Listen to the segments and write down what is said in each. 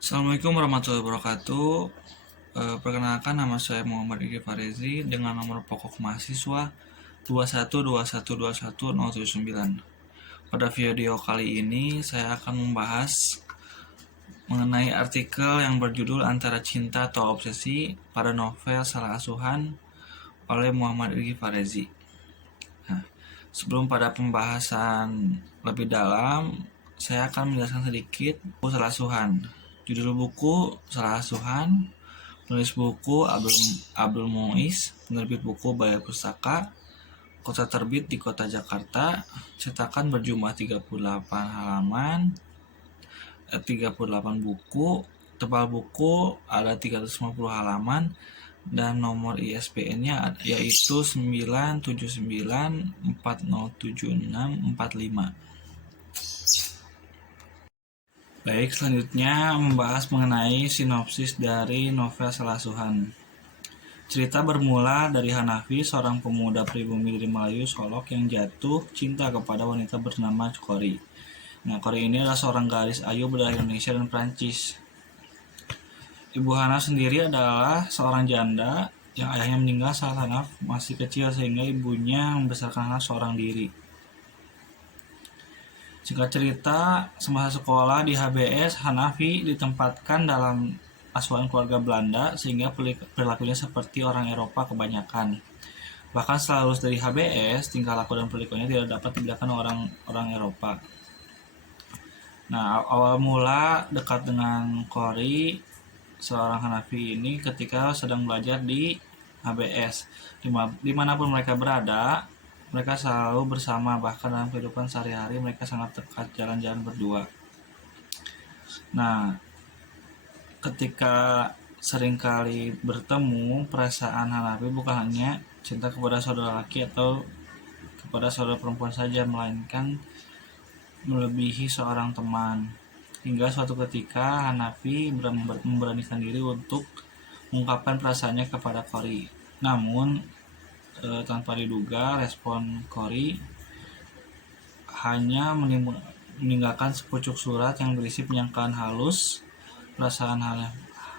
Assalamualaikum warahmatullahi wabarakatuh. Perkenalkan, nama saya Muhammad Igi Farezi dengan nomor pokok mahasiswa 212121079. Pada video kali ini saya akan membahas mengenai artikel yang berjudul Antara Cinta atau Obsesi pada novel Salah Asuhan oleh Muhammad Igi Farezi. Nah, sebelum pada pembahasan lebih dalam, saya akan menjelaskan sedikit Salah Asuhan. Judul buku Salah Asuhan, penulis buku Abdul Muiz, penerbit buku Balai Pustaka, kota terbit di kota Jakarta, cetakan berjumlah 38 halaman, 38 buku, tebal buku ada 350 halaman, dan nomor ISBN-nya yaitu 979407645. Baik, selanjutnya membahas mengenai sinopsis dari novel Salah Asuhan. Cerita bermula dari Hanafi, seorang pemuda pribumi dari Melayu, Solok yang jatuh cinta kepada wanita bernama Kori. Nah, Kori ini adalah seorang gadis ayu berdarah Indonesia dan Prancis. Ibu Hana sendiri adalah seorang janda yang ayahnya meninggal saat Hana masih kecil sehingga ibunya membesarkan Hana seorang diri. Singkat cerita, semasa sekolah di HBS, Hanafi ditempatkan dalam asuhan keluarga Belanda sehingga perilakunya seperti orang Eropa kebanyakan. Bahkan setelah lulus dari HBS, tingkah laku dan perilakunya tidak dapat dibedakan orang Eropa. Nah, awal mula dekat dengan Kori, seorang Hanafi ini ketika sedang belajar di HBS. Dimanapun mereka berada, mereka selalu bersama, bahkan dalam kehidupan sehari-hari mereka sangat dekat jalan-jalan berdua. Nah, ketika seringkali bertemu, perasaan Hanafi bukan hanya cinta kepada saudara laki atau kepada saudara perempuan saja, melainkan melebihi seorang teman. Hingga suatu ketika Hanafi memberanikan diri untuk mengungkapkan perasaannya kepada Kori. Namun tanpa diduga, respon Kori hanya meninggalkan sepucuk surat yang berisi penyangkaan halus perasaan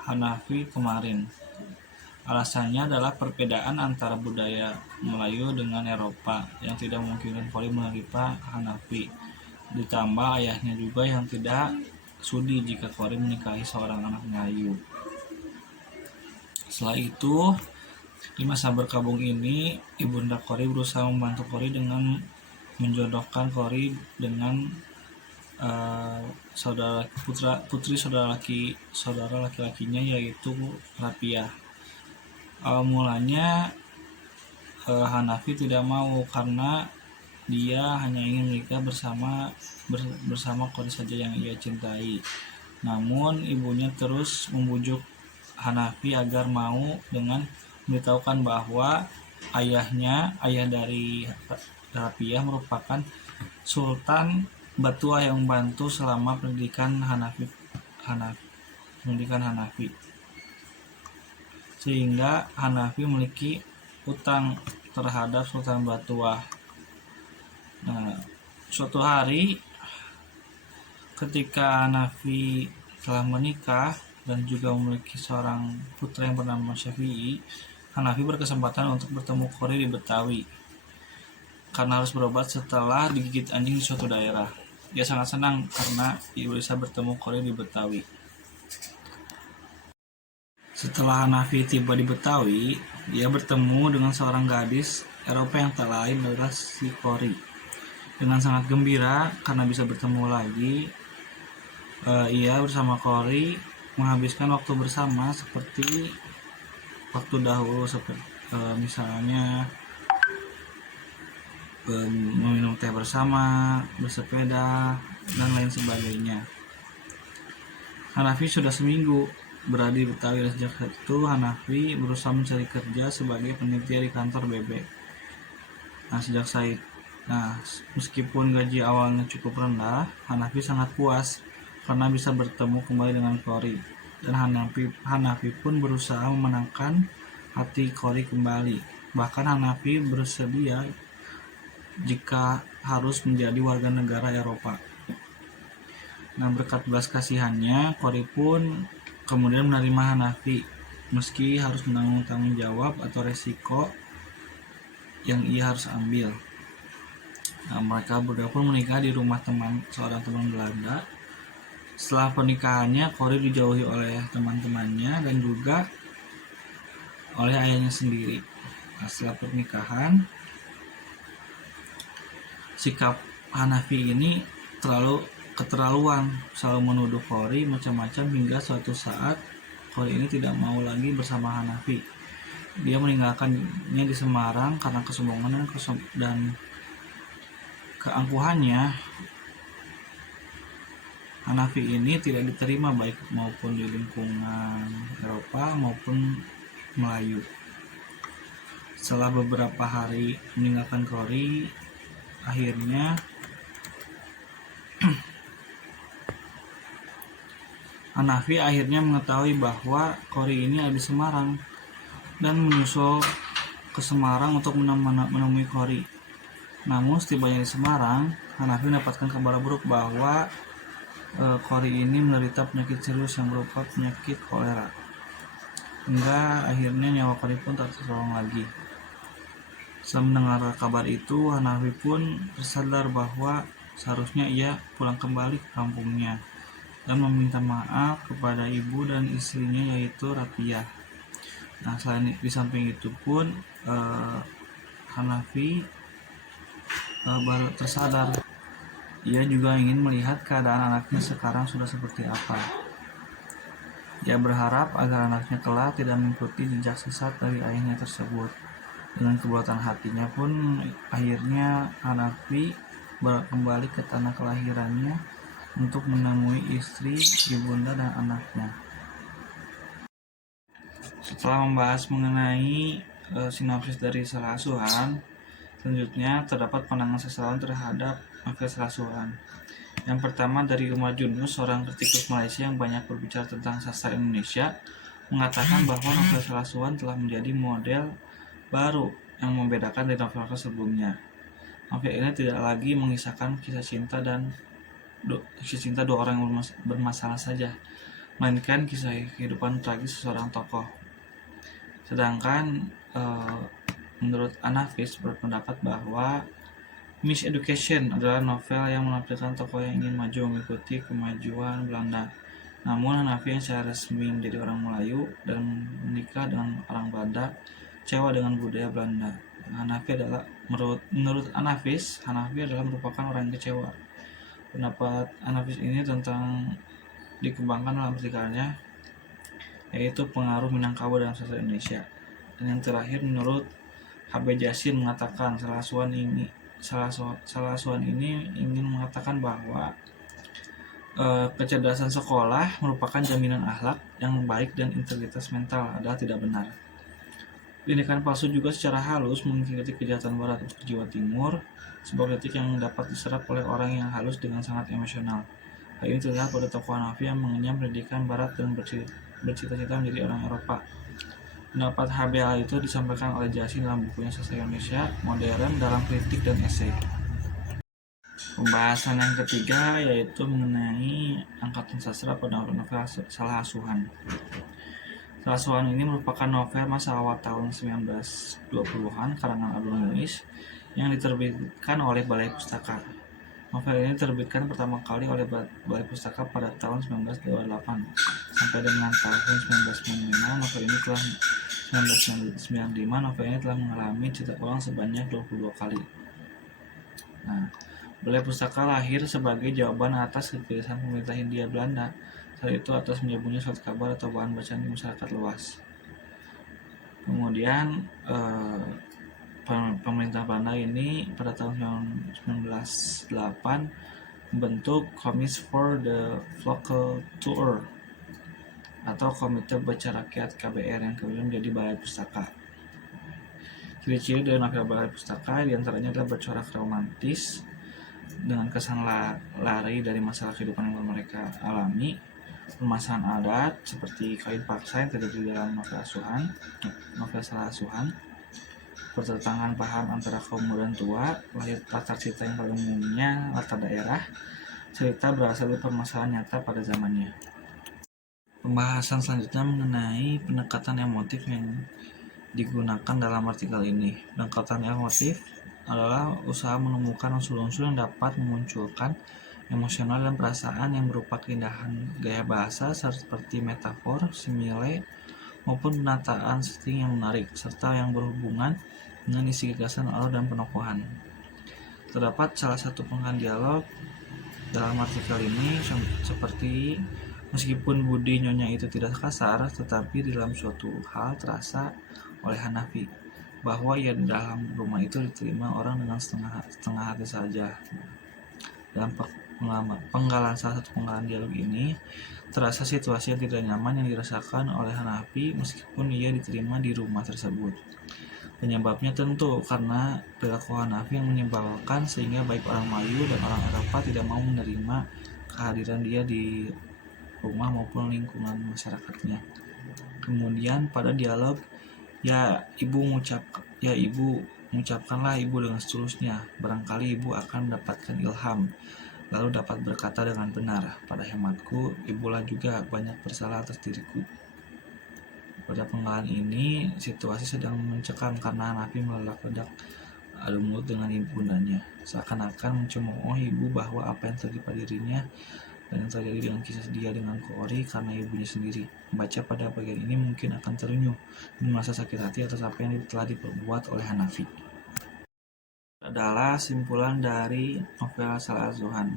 Hanafi kemarin. Alasannya adalah perbedaan antara budaya Melayu dengan Eropa yang tidak memungkinkan Kori menerima Hanafi. Ditambah ayahnya juga yang tidak sudi jika Kori menikahi seorang anak Melayu. Setelah itu, di masa berkabung ini, ibunda Kori berusaha membantu Kori dengan menjodohkan Kori dengan putri saudara laki-lakinya yaitu Rapiah. Awal mulanya Hanafi tidak mau karena dia hanya ingin menikah bersama Kori saja yang ia cintai. Namun ibunya terus membujuk Hanafi agar mau dengan memberitahukan bahwa ayah dari Rapiah merupakan Sultan Batua yang membantu selama pendidikan Hanafi, sehingga Hanafi memiliki utang terhadap Sultan Batua. Nah, suatu hari ketika Hanafi telah menikah dan juga memiliki seorang putra yang bernama Syafi'i, Hanafi berkesempatan untuk bertemu Kori di Betawi karena harus berobat setelah digigit anjing di suatu daerah. Dia sangat senang karena bisa bertemu Kori di Betawi. Setelah Hanafi tiba di Betawi, dia bertemu dengan seorang gadis Eropa yang tak lain adalah si Kori. Dengan sangat gembira karena bisa bertemu lagi, ia bersama Kori menghabiskan waktu bersama seperti waktu dahulu, misalnya meminum teh bersama, bersepeda, dan lain sebagainya. Hanafi sudah seminggu berada di Betawi dan sejak itu Hanafi berusaha mencari kerja sebagai penitia di kantor bebek. Meskipun gaji awalnya cukup rendah, Hanafi sangat puas karena bisa bertemu kembali dengan Kori. Dan Hanafi pun berusaha memenangkan hati Kori kembali. Bahkan Hanafi bersedia jika harus menjadi warga negara Eropa. Nah, berkat belas kasihannya, Qori pun kemudian menerima Hanafi, meski harus menanggung tanggung jawab atau resiko yang ia harus ambil. Nah, mereka berdua pun menikah di rumah seorang teman Belanda. Setelah pernikahannya, Qori dijauhi oleh teman-temannya dan juga oleh ayahnya sendiri. Nah, setelah pernikahan, sikap Hanafi ini keterlaluan, selalu menuduh Qori macam-macam hingga suatu saat Qori ini tidak mau lagi bersama Hanafi. Dia meninggalkannya di Semarang karena kesombongan dan keangkuhannya. Hanafi ini tidak diterima baik maupun di lingkungan Eropa maupun Melayu. Setelah beberapa hari meninggalkan Qori, akhirnya Hanafi mengetahui bahwa Qori ini ada di Semarang dan menyusul ke Semarang untuk menemui Qori. Namun setibanya di Semarang, Hanafi mendapatkan kabar buruk bahwa Qori ini menderita penyakit serius yang berupa penyakit kolera, hingga akhirnya nyawa Qori pun tak tertolong lagi. Setelah mendengar kabar itu, Hanafi pun tersadar bahwa seharusnya ia pulang kembali ke kampungnya dan meminta maaf kepada ibu dan istrinya, yaitu Rapiah. Nah, selain di samping itu pun Hanafi baru tersadar. Ia juga ingin melihat keadaan anaknya sekarang sudah seperti apa. Ia berharap agar anaknya kelak tidak mengikuti jejak sesat dari ayahnya tersebut. Dengan kebuatan hatinya pun akhirnya Hanafi kembali ke tanah kelahirannya untuk menemui istri, ibunda, dan anaknya. Setelah membahas mengenai sinopsis dari Salah Asuhan, selanjutnya terdapat pandangan sastrawan terhadap novel Salah Asuhan. Yang pertama dari Umar Yunus, seorang kritikus Malaysia yang banyak berbicara tentang sastra Indonesia, mengatakan bahwa novel Salah Asuhan telah menjadi model baru yang membedakan dari novel-novel sebelumnya. Novel ini tidak lagi mengisahkan kisah cinta dua orang yang bermasalah saja, melainkan kisah kehidupan tragis seseorang tokoh. Sedangkan menurut Anafis berpendapat bahwa Miseducation adalah novel yang menampilkan tokoh yang ingin maju mengikuti kemajuan Belanda. Namun Hanafi yang secara resmi menjadi orang Melayu dan menikah dengan orang Belanda, kecewa dengan budaya Belanda. Menurut Anafis, Hanafi adalah merupakan orang yang kecewa. Pendapat Anafis ini tentang dikembangkan dalam artikelnya, yaitu pengaruh Minangkabau dalam sastra Indonesia. Dan yang terakhir, menurut H.B. Jasin mengatakan Salah Asuhan ini ingin mengatakan bahwa kecerdasan sekolah merupakan jaminan akhlak yang baik dan integritas mental adalah tidak benar. Pendidikan palsu juga secara halus mengikuti kejahatan Barat untuk Jawa Timur, sebuah kritik yang dapat diserap oleh orang yang halus dengan sangat emosional. Hal ini terlihat pada tokoh Hanafi yang mengenyam pendidikan Barat dan bercita-cita menjadi orang Eropa. Pendapat HBA itu disampaikan oleh Jasin dalam bukunya Sastra Indonesia Modern dalam kritik dan esai. Pembahasan yang ketiga yaitu mengenai angkatan sastra pada novel Salah Asuhan. Salah Asuhan ini merupakan novel masa awal tahun 1920-an karangan Abdul Muiz yang diterbitkan oleh Balai Pustaka. Novel ini diterbitkan pertama kali oleh Balai Pustaka pada tahun 1928. Sampai dengan tahun 1995, novel ini telah mengalami cetak ulang sebanyak 22 kali. Nah, Balai Pustaka lahir sebagai jawaban atas kegelisahan pemerintah Hindia Belanda saat itu atas menyebutnya surat kabar atau bahan bacaan di masyarakat luas. Kemudian pemerintah Belanda ini pada tahun 1908 membentuk Komis for the Local Tour atau Komite Baca Rakyat KBR yang kemudian menjadi Balai Pustaka. Ciri-ciri dari novel Balai Pustaka diantaranya adalah bercorak romantis dengan kesan lari dari masalah kehidupan yang mereka alami, permasalahan adat seperti kawin paksa yang terjadi dalam novel Salah Asuhan, pertentangan paham antara kaum muda dan tua, latar cerita yang pada umumnya latar daerah, cerita berasal dari permasalahan nyata pada zamannya. Pembahasan selanjutnya mengenai pendekatan emotif yang digunakan dalam artikel ini. Pendekatan emotif adalah usaha menemukan unsur-unsur yang dapat memunculkan emosional dan perasaan yang berupa keindahan gaya bahasa seperti metafor, simile, maupun penataan setting yang menarik, serta yang berhubungan dengan isi gagasan alur dan penokohan. Terdapat salah satu penggalan dialog dalam artikel ini seperti meskipun budi Nyonya itu tidak kasar, tetapi dalam suatu hal terasa oleh Hanafi bahwa ia dalam rumah itu diterima orang dengan setengah hati saja. Dalam penggalan salah satu penggalan dialog ini terasa situasi yang tidak nyaman yang dirasakan oleh Hanafi meskipun ia diterima di rumah tersebut. Penyebabnya tentu karena perilaku Hanafi yang menyebalkan sehingga baik orang Melayu dan orang Eropa tidak mau menerima kehadiran dia di rumah maupun lingkungan masyarakatnya. Kemudian pada dialog, ya ibu mengucapkanlah ibu dengan setulusnya, barangkali ibu akan mendapatkan ilham, lalu dapat berkata dengan benar, pada hematku, ibulah juga banyak bersalah atas diriku. Pada penggalan ini, situasi sedang mencekam karena Hanafi meledak-ledak adu mulut dengan ibundanya, seakan-akan mencemooh ibu bahwa apa yang terjadi pada dirinya dan yang terjadi dengan kisah dia dengan Koori karena ibunya sendiri. Membaca pada bagian ini mungkin akan terenyuh dan merasa sakit hati atas apa yang telah diperbuat oleh Hanafi. Adalah simpulan dari novel Salah Zuhan.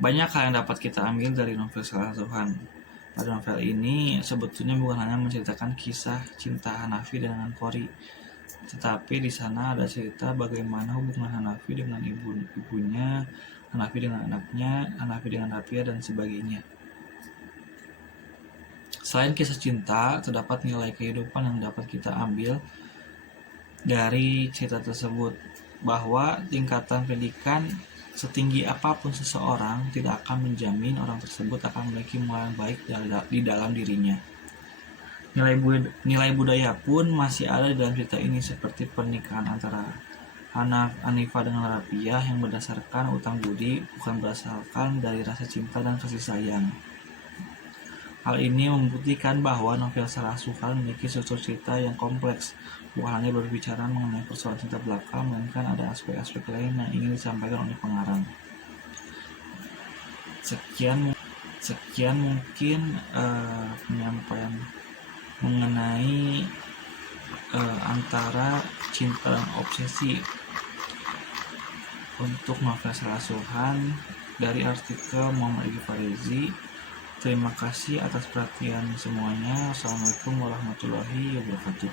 Banyak hal yang dapat kita ambil dari novel Salah Zuhan. Pada novel ini sebetulnya bukan hanya menceritakan kisah cinta Hanafi dengan Koori, tetapi di sana ada cerita bagaimana hubungan Hanafi dengan ibunya, Hanafi dengan anaknya, Hanafi dengan Rafia dan sebagainya. Selain kisah cinta, terdapat nilai kehidupan yang dapat kita ambil dari cerita tersebut, bahwa tingkatan pendidikan setinggi apapun seseorang tidak akan menjamin orang tersebut akan memiliki moral yang baik di dalam dirinya. Nilai budaya pun masih ada di dalam cerita ini, seperti pernikahan antara Hanifah dengan Rafiah yang berdasarkan utang budi, bukan berdasarkan dari rasa cinta dan kasih sayang. Hal ini membuktikan bahwa novel Salah Zuhan memiliki struktur cerita yang kompleks, bukan hanya berbicara mengenai persoalan cinta belaka, melainkan ada aspek-aspek lain yang ingin disampaikan oleh pengarang. Sekian mungkin penyampaian mengenai antara cinta dan obsesi untuk novel Salah Zuhan dari artikel Muhammad Egi Farezi. Terima kasih atas perhatian semuanya. Assalamualaikum warahmatullahi wabarakatuh.